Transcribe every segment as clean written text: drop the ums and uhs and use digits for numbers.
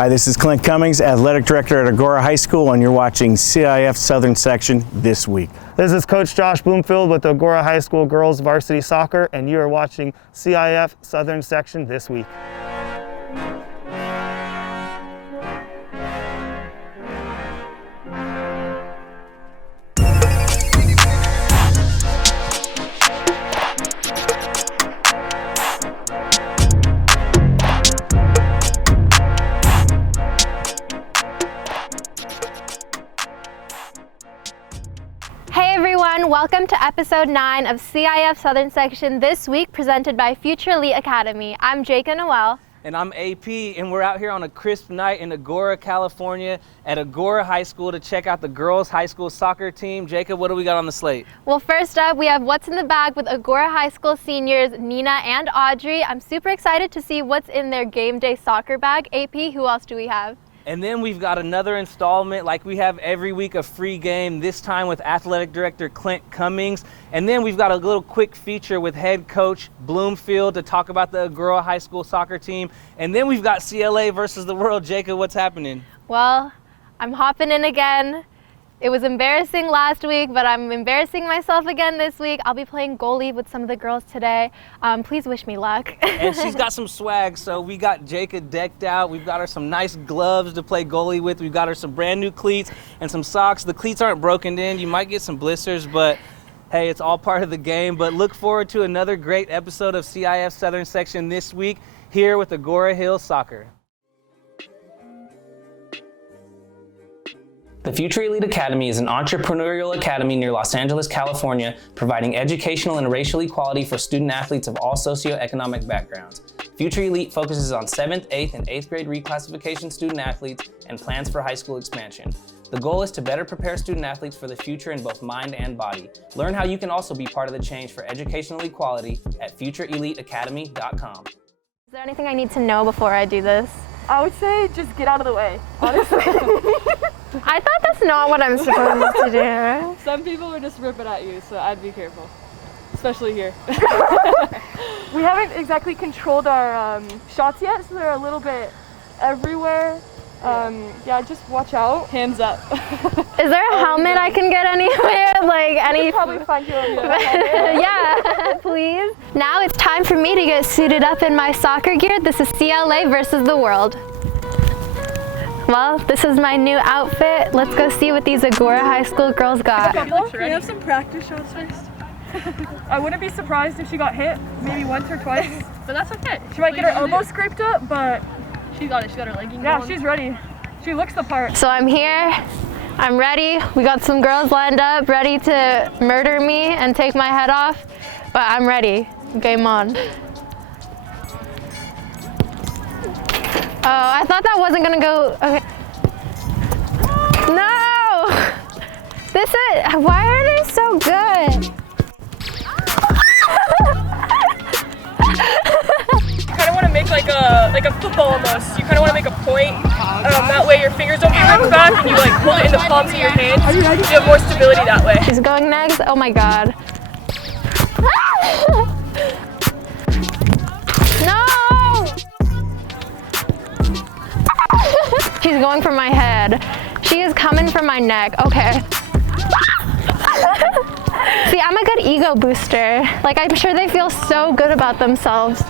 Hi, this is Clint Cummings, Athletic Director at AGOURA High School, and you're watching CIF Southern Section This Week. This is Coach Josh Bloomfield with AGOURA High School Girls Varsity Soccer, and you are watching CIF Southern Section This Week. Welcome to episode 9 of CIF Southern Section This Week, presented by Future Elite Academy. I'm Jacob Noel. And I'm AP, and we're out here on a crisp night in AGOURA, California at AGOURA High School to check out the girls' high school soccer team. Jacob, what do we got on the slate? Well, first up, we have What's in the Bag with AGOURA High School seniors Nina and Audrey. I'm super excited to see what's in their game day soccer bag. AP, who else do we have? And then we've got another installment like we have every week, a free game, this time with Athletic Director Clint Cummings. And then we've got a little quick feature with Head Coach Bloomfield to talk about the AGOURA High School soccer team. And then we've got CLA versus the world. Jacob, what's happening? Well, I'm hopping in again. It was embarrassing last week, but I'm embarrassing myself again this week. I'll be playing goalie with some of the girls today. Please wish me luck. And she's got some swag, so we got Jacob decked out. We've got her some nice gloves to play goalie with. We've got her some brand new cleats and some socks. The cleats aren't broken in. You might get some blisters, but hey, it's all part of the game. But look forward to another great episode of CIF Southern Section This Week here with AGOURA Hills Soccer. The Future Elite Academy is an entrepreneurial academy near Los Angeles, California, providing educational and racial equality for student athletes of all socioeconomic backgrounds. Future Elite focuses on 7th, 8th, and 8th grade reclassification student athletes and plans for high school expansion. The goal is to better prepare student athletes for the future in both mind and body. Learn how you can also be part of the change for educational equality at futureeliteacademy.com. Is there anything I need to know before I do this? I would say just get out of the way, honestly. I thought that's not what I'm supposed to do. Some people would just rip it at you, so I'd be careful, especially here. We haven't exactly controlled our shots yet, so they're a little bit everywhere. Yeah, just watch out. Hands up. Is there a helmet I can get anywhere? Like any? We'll probably find you a Yeah, please. Now it's time for me to get suited up in my soccer gear. This is CLA versus the world. Well, this is my new outfit. Let's go see what these AGOURA High School girls got. Can we have some practice shots first? I wouldn't be surprised if she got hit maybe once or twice. But that's okay. She might get her elbow scraped up, but she got it. She got her legging yeah, going. she's ready. She looks the part. So I'm here. I'm ready. We got some girls lined up, ready to murder me and take my head off. But I'm ready. Game on. Oh, I thought that wasn't gonna go. Okay. No! Why are they so good? You kind of want to make like a football almost. You kind of want to make a point. That way your fingers don't get ripped back and you like hold it in the palms of your hands. You have more stability that way. She's going next. Oh my god. No! She's going for my head. She is coming for my neck. Okay. See, I'm a good ego booster. Like, I'm sure they feel so good about themselves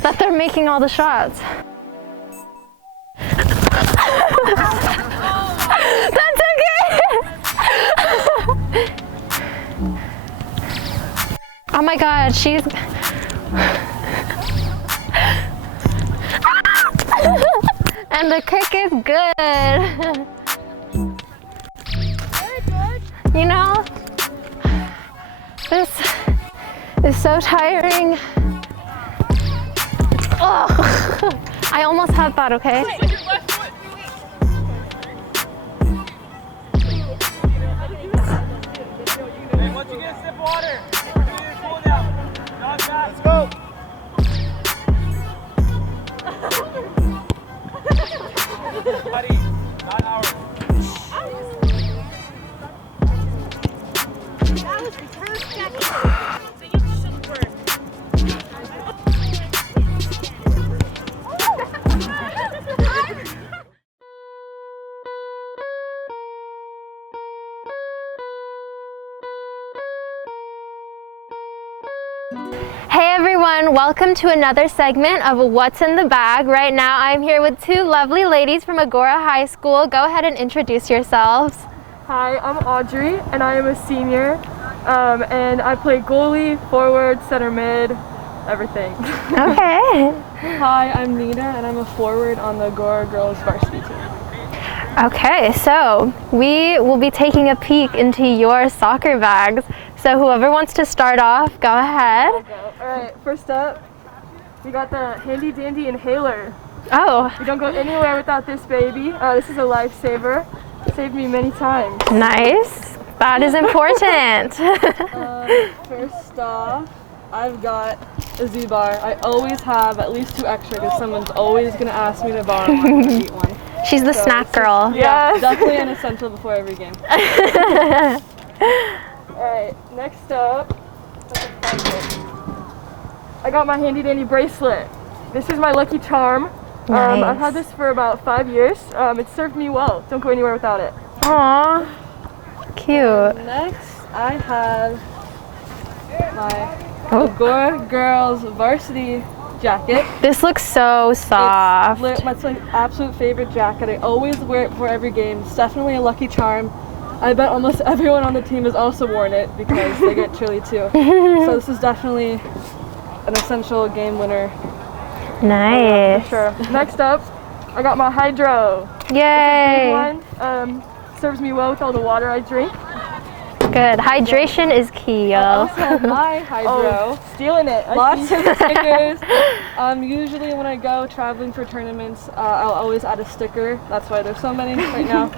that they're making all the shots. That's okay! Oh my god, she's... And the kick is good. You know, this is so tiring. Oh, I almost had that, okay? Once you get a sip of water, cool down. Let's go. Buddy, not ours. That was the first second. So you should work. everyone, welcome to another segment of What's in the Bag. Right now I'm here with two lovely ladies from AGOURA High School. Go ahead and introduce yourselves. Hi, I'm Audrey, and I am a senior, and I play goalie, forward, center mid, everything. Okay. Hi, I'm Nina, and I'm a forward on the AGOURA girls varsity team. Okay, so we will be taking a peek into your soccer bags. So whoever wants to start off, go ahead. All right, first up, we got the handy dandy inhaler. Oh, We don't go anywhere without this baby. This is a lifesaver. Saved me many times. nice. That is important. First off, I've got a Z-bar. I always have at least 2 extra because someone's always going to ask me to borrow one or eat one. She's the snack girl. Yeah, Yes. definitely an essential before every game. Alright, next up, I got my handy dandy bracelet. This is my lucky charm. I've Nice. had this for about 5 years. It served me well. Don't go anywhere without it. Aw, cute. Next, I have my Oh. AGOURA girls varsity jacket. This looks so soft. It's my absolute favorite jacket. I always wear it before every game. It's definitely a lucky charm. I bet almost everyone on the team has also worn it because they get chilly too. So this is definitely an essential game winner. Nice. Sure. Next up, I got my Hydro. Yay. One serves me well with all the water I drink. Good. Hydration is key, yo. Also, my Hydro. Stealing it. Lots of stickers. Usually when I go traveling for tournaments, I'll always add a sticker. That's why there's so many right now.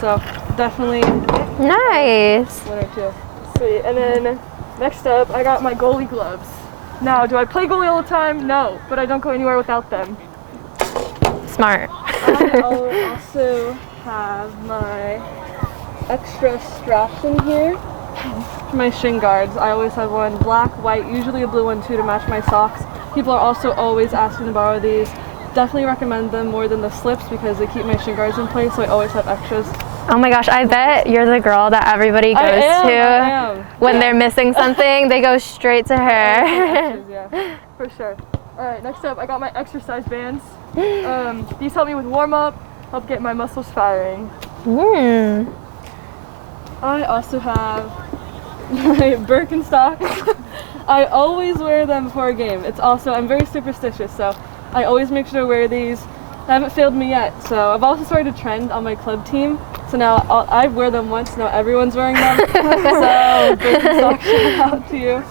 So definitely Nice. one or two. Sweet. And then next up, I got my goalie gloves. Now, do I play goalie all the time? No, but I don't go anywhere without them. Smart. I also have my extra straps in here. My shin guards. I always have one black, white, usually a blue one too to match my socks. People are also always asking to borrow these. Definitely recommend them more than the slips because they keep my shin guards in place, so I always have extras. Oh my gosh, I bet you're the girl that everybody goes I to am. when they're missing something. They go straight to her. Extras, yeah, for sure. All right, next up, I got my exercise bands. These help me with warm up, help get my muscles firing. I also have my Birkenstocks. I always wear them before a game. I'm very superstitious, so I always make sure to wear these. They haven't failed me yet, so I've also started a trend on my club team. So now I wear them once, now everyone's wearing them. So Birkenstocks, shout out to you.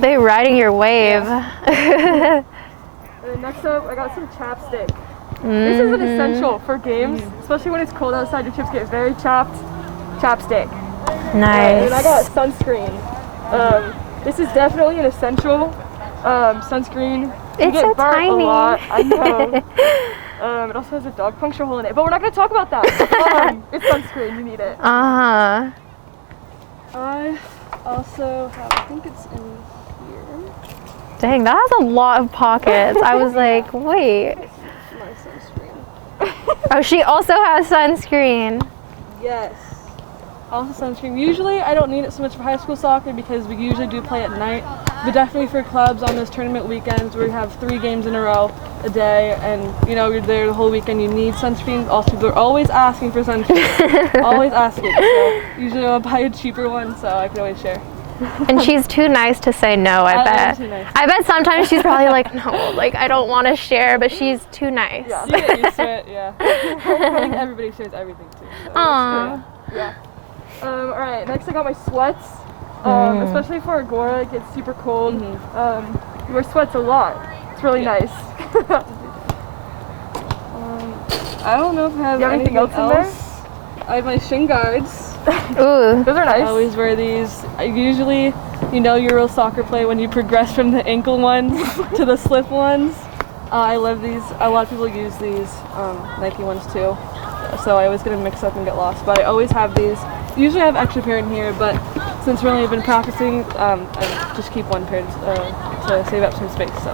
They riding your wave. And next up, I got some chapstick. This is an essential for games, especially when it's cold outside. Your chips get very chapped. Chapstick. Nice. And I got sunscreen. This is definitely an essential sunscreen. You It's get so burnt tiny. a lot. I know. It also has a dog puncture hole in it, but we're not going to talk about that. It's sunscreen. You need it. Uh-huh. I also have, I think it's in here, Dang, that has a lot of pockets. I was like, wait. my sunscreen. Oh, she also has sunscreen. Yes. Also sunscreen. Usually I don't need it so much for high school soccer because we usually do play at night, but definitely for clubs on those tournament weekends where we have 3 games in a row a day and you know you're there the whole weekend, you need sunscreen. Also people are always asking for sunscreen. Always asking. So usually I'll buy a cheaper one so I can always share. And she's too nice to say no, I am bet. too nice. I bet sometimes she's probably like, no, like I don't want to share, but she's too nice. Yeah. You get used to it, yeah. I think everybody shares everything too. So Aw. yeah. Alright, next I got my sweats. Especially for AGOURA, it gets super cold. You wear sweats a lot. It's really nice. I don't know if I have, You have anything else in there? I have my shin guards. Ooh. Those are nice. I always wear these. I usually, you know, your real soccer play when you progress from the ankle ones to the slip ones. I love these. A lot of people use these Nike ones too. So I always get them mixed up and get lost. But I always have these. Usually I have extra pair in here, but since we've only been practicing, I just keep one pair to save up some space. So.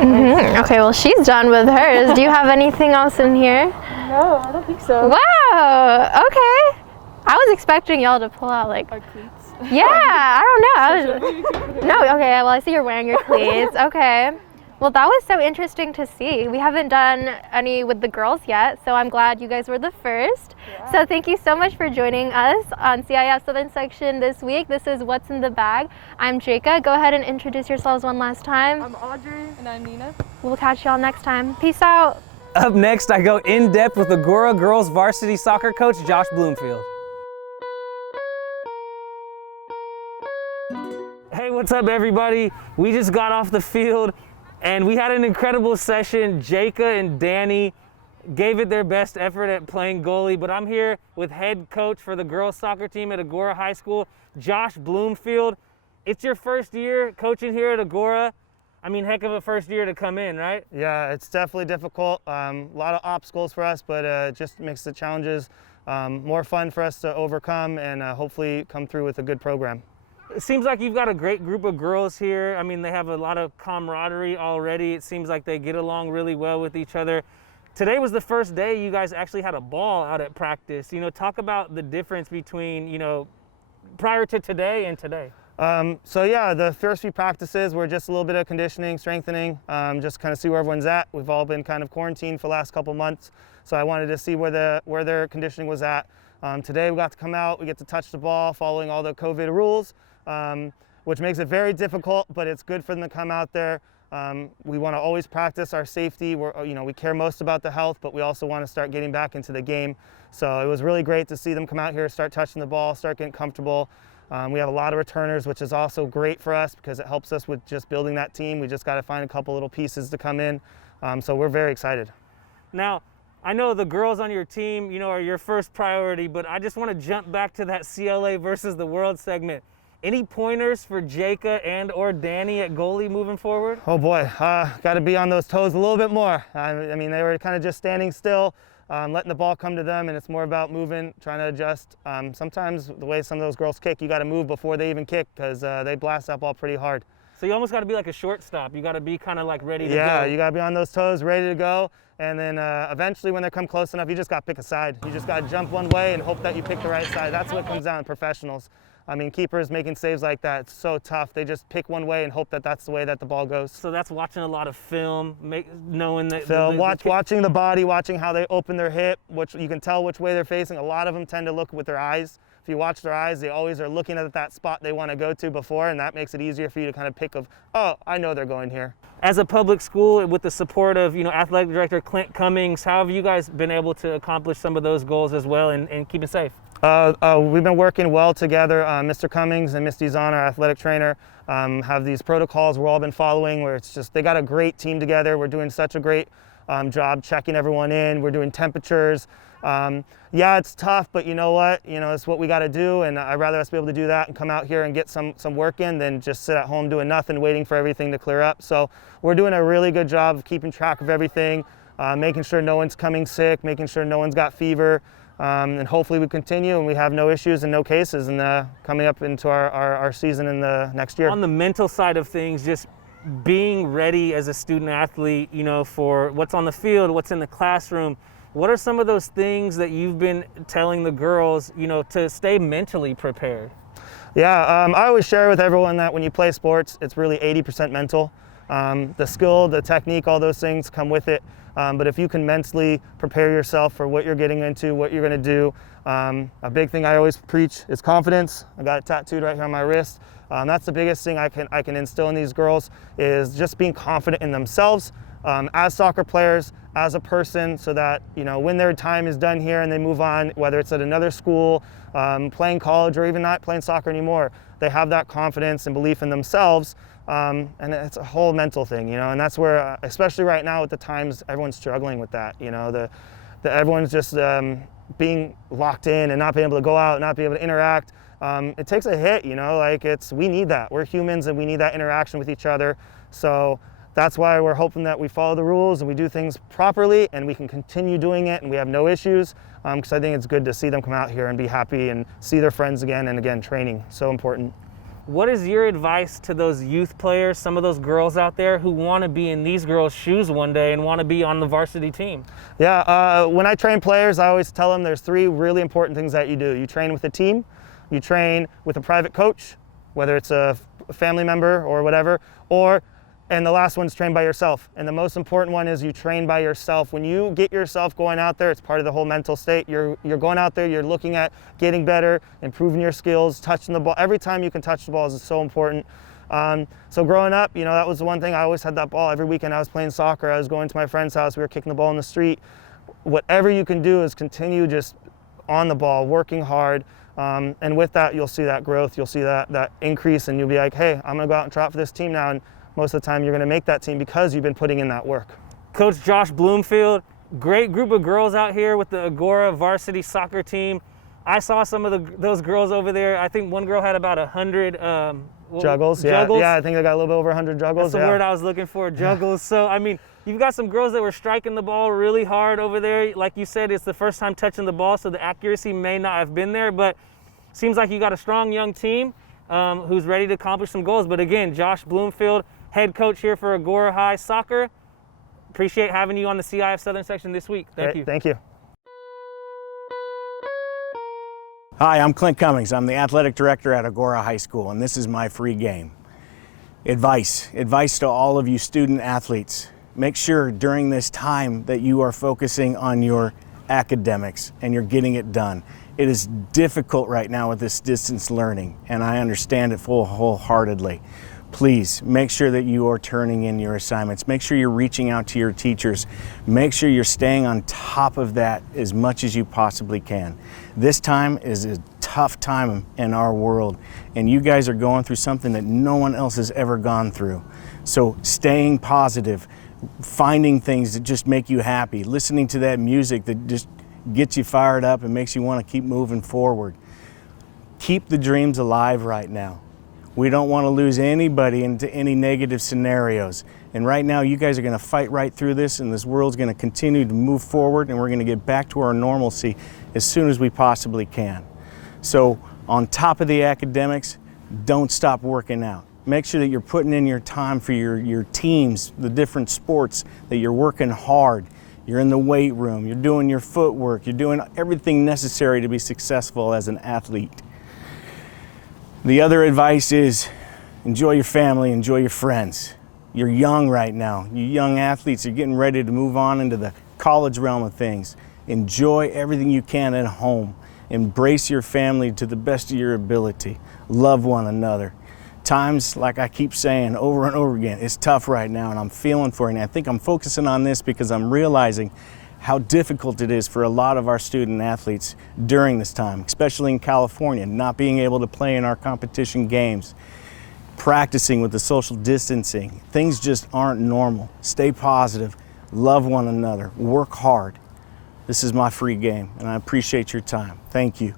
Okay, well she's done with hers. Do you have anything else in here? No, I don't think so. Wow. Okay. I was expecting y'all to pull out like Our cleats. Yeah, I don't know. No, okay, well, I see you're wearing your cleats. Okay. Well, that was so interesting to see. We haven't done any with the girls yet, so I'm glad you guys were the first. Yeah. So thank you so much for joining us on CIF Southern Section this week. This is What's in the Bag. I'm Jaka. Go ahead and introduce yourselves one last time. I'm Audrey. And I'm Nina. We'll catch y'all next time. Peace out. Up next, I go in depth with AGOURA girls varsity soccer coach Josh Bloomfield. Hey, what's up, everybody? We just got off the field and we had an incredible session. Jaka and Danny gave it their best effort at playing goalie, but I'm here with head coach for the girls soccer team at AGOURA High School, Josh Bloomfield. It's your first year coaching here at AGOURA. I mean, heck of a first year to come in, right? Yeah, it's definitely difficult. A lot of obstacles for us, but it just makes the challenges more fun for us to overcome and hopefully come through with a good program. It seems like you've got a great group of girls here. I mean, they have a lot of camaraderie already. It seems like they get along really well with each other. Today was the first day you guys actually had a ball out at practice. You know, talk about the difference between, you know, prior to today and today. So yeah, the first few practices were just a little bit of conditioning, strengthening, just kind of see where everyone's at. We've all been kind of quarantined for the last couple months, so I wanted to see where their conditioning was at. Today we got to come out, we get to touch the ball following all the COVID rules, which makes it very difficult, but it's good for them to come out there. We want to always practice our safety. We care most about the health, but we also want to start getting back into the game. So it was really great to see them come out here, start touching the ball, start getting comfortable. We have a lot of returners, which is also great for us because it helps us with just building that team. We just got to find a couple little pieces to come in. So we're very excited. Now, I know the girls on your team, you know, are your first priority, but I just want to jump back to that CLA versus the world segment. Any pointers for Jaka and or Danny at goalie moving forward? Oh boy, got to be on those toes a little bit more. I mean, they were kind of just standing still, letting the ball come to them, and it's more about moving, trying to adjust. Sometimes the way some of those girls kick, you got to move before they even kick because they blast that ball pretty hard. So you almost got to be like a shortstop. You got to be kind of like ready to go. Yeah, you got to be on those toes, ready to go. And then eventually when they come close enough, you just got to pick a side. You just got to jump one way and hope that you pick the right side. That's what comes down to professionals. I mean, keepers making saves like that, it's so tough. They just pick one way and hope that that's the way that the ball goes. So that's watching a lot of film, knowing that. Watching the body, watching how they open their hip, which you can tell which way they're facing. A lot of them tend to look with their eyes. If you watch their eyes, they always are looking at that spot they want to go to before, and that makes it easier for you to kind of pick oh, I know they're going here. As a public school, with the support of, you know, athletic director Clint Cummings, how have you guys been able to accomplish some of those goals as well and keep it safe? We've been working well together. Mr. Cummings and Misty Zahn, our athletic trainer, have these protocols we've all been following where it's just, they got a great team together. We're doing such a great job checking everyone in. We're doing temperatures. Yeah, it's tough, but you know what? You know, it's what we got to do, and I'd rather us be able to do that and come out here and get some work in than just sit at home doing nothing, waiting for everything to clear up. So we're doing a really good job of keeping track of everything, making sure no one's coming sick, making sure no one's got fever, and hopefully we continue and we have no issues and no cases and coming up into our season in the next year. On the mental side of things, just being ready as a student athlete, you know, for what's on the field, what's in the classroom. What are some of those things that you've been telling the girls, you know, to stay mentally prepared? Yeah, I always share with everyone that when you play sports, it's really 80% mental. The skill, the technique, all those things come with it. But if you can mentally prepare yourself for what you're getting into, what you're going to do, a big thing I always preach is confidence. I got it tattooed right here on my wrist. That's the biggest thing I can instill in these girls is just being confident in themselves as soccer players, as a person, so that, you know, when their time is done here and they move on, whether it's at another school, playing college, or even not playing soccer anymore, they have that confidence and belief in themselves. And it's a whole mental thing, you know, and that's where, especially right now at the times, everyone's struggling with that, you know, everyone's just being locked in and not being able to go out, not being able to interact. It takes a hit, you know, like we need that. We're humans and we need that interaction with each other. So that's why we're hoping that we follow the rules and we do things properly and we can continue doing it and we have no issues, because I think it's good to see them come out here and be happy and see their friends again, and again, training, so important. What is your advice to those youth players, some of those girls out there who want to be in these girls' shoes one day and want to be on the varsity team? Yeah, when I train players, I always tell them there's 3 really important things that you do. You train with a team, you train with a private coach, whether it's a family member or whatever, and the last one's train by yourself. And the most important one is you train by yourself. When you get yourself going out there, it's part of the whole mental state. You're going out there, you're looking at getting better, improving your skills, touching the ball. Every time you can touch the ball is so important. So growing up, you know, that was the one thing. I always had that ball. Every weekend I was playing soccer. I was going to my friend's house. We were kicking the ball in the street. Whatever you can do is continue just on the ball, working hard. And with that, you'll see that growth. You'll see that increase, and you'll be like, hey, I'm going to go out and try out for this team now. And most of the time, you're going to make that team because you've been putting in that work. Coach Josh Bloomfield, great group of girls out here with the AGOURA varsity soccer team. I saw some of those girls over there. I think one girl had about 100 juggles. Yeah, I think they got a little bit over 100 juggles. That's the word I was looking for, juggles. So, I mean, you've got some girls that were striking the ball really hard over there. Like you said, it's the first time touching the ball, so the accuracy may not have been there, but seems like you got a strong young team who's ready to accomplish some goals. But again, Josh Bloomfield, head coach here for AGOURA High Soccer. Appreciate having you on the CIF Southern section this week. Thank you. Thank you. Hi, I'm Clint Cummings. I'm the athletic director at AGOURA High School, and this is my free game. Advice to all of you student athletes. Make sure during this time that you are focusing on your academics and you're getting it done. It is difficult right now with this distance learning, and I understand it wholeheartedly. Please make sure that you are turning in your assignments. Make sure you're reaching out to your teachers. Make sure you're staying on top of that as much as you possibly can. This time is a tough time in our world, and you guys are going through something that no one else has ever gone through. So staying positive, finding things that just make you happy, listening to that music that just gets you fired up and makes you want to keep moving forward. Keep the dreams alive right now. We don't want to lose anybody into any negative scenarios. And right now, you guys are going to fight right through this, and this world's going to continue to move forward, and we're going to get back to our normalcy as soon as we possibly can. So on top of the academics, don't stop working out. Make sure that you're putting in your time for your teams, the different sports, that you're working hard. You're in the weight room, you're doing your footwork, you're doing everything necessary to be successful as an athlete. The other advice is enjoy your family, enjoy your friends. You're young right now. You young athletes are getting ready to move on into the college realm of things. Enjoy everything you can at home. Embrace your family to the best of your ability. Love one another. Times, like I keep saying over and over again, it's tough right now, and I'm feeling for it. And I think I'm focusing on this because I'm realizing how difficult it is for a lot of our student athletes during this time, especially in California, not being able to play in our competition games, practicing with the social distancing. Things just aren't normal. Stay positive, love one another, work hard. This is my free game, and I appreciate your time. Thank you.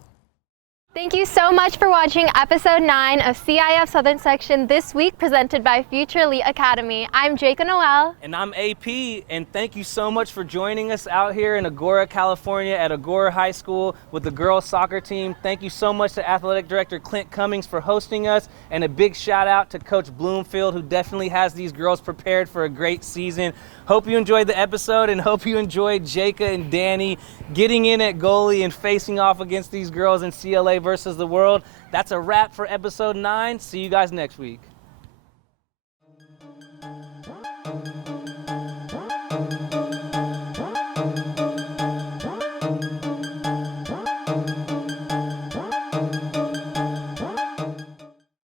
Thank you so much for watching episode 9 of CIF Southern Section this week, presented by Future Elite Academy. I'm Jacob Noel. And I'm AP, and thank you so much for joining us out here in AGOURA, California at AGOURA High School with the girls soccer team. Thank you so much to Athletic Director Clint Cummings for hosting us, and a big shout out to Coach Bloomfield, who definitely has these girls prepared for a great season. Hope you enjoyed the episode, and hope you enjoyed Jacob and Danny getting in at goalie and facing off against these girls in CLA versus the world. That's a wrap for episode 9. See you guys next week.